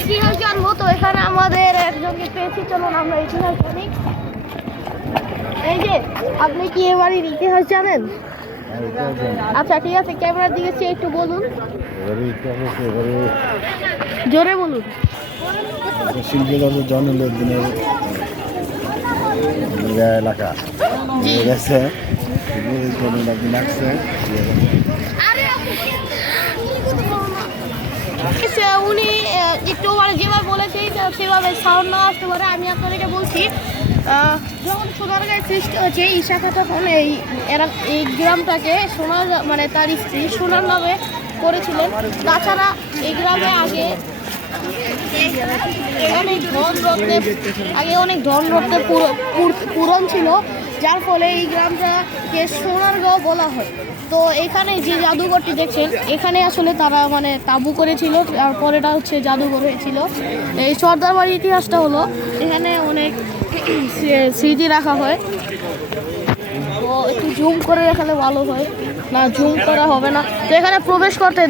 ইতিহাস জানবো, তো এখানে আমাদের একজনকে পেয়েছি, চলুন আমরা ইতিহাস জানি। এই যে আপনি কি এ বাড়ির ইতিহাস জানেন? আচ্ছা ঠিক আছে, ক্যামেরার দিকে চেয়ে একটু বলুন, জোরে বলুন। এলাকা গেছে উনি একটু মানে যেভাবে বলেছে সেভাবে সাউন্ড না আসতে পারে। আমি আপনাদেরকে বলছি, যখন সোনারগাঁয় সৃষ্টি হয়েছে ইশাখা, তখন এই গ্রামটাকে সোনার মানে তার স্ত্রী সোনার নামে করেছিলেন। তাছাড়া এই গ্রামে আগে অনেক ধন রত্নে পূরণ ছিল, যার ফলে এই গ্রামটাকে সোনারগাঁও বলা হয়। তো এখানে যে জাদুঘরটি দেখছেন, এখানে আসলে তারা মানে তাঁবু করেছিল, তারপর এটা হচ্ছে জাদুঘর হয়েছিল। এই সর্দার বাড়ির ইতিহাসটা হলো, এখানে অনেক স্মৃতি রাখা হয়। তো একটু জুম করে রাখলে ভালো হয়, না জুম করা হবে না। তো এখানে প্রবেশ করতে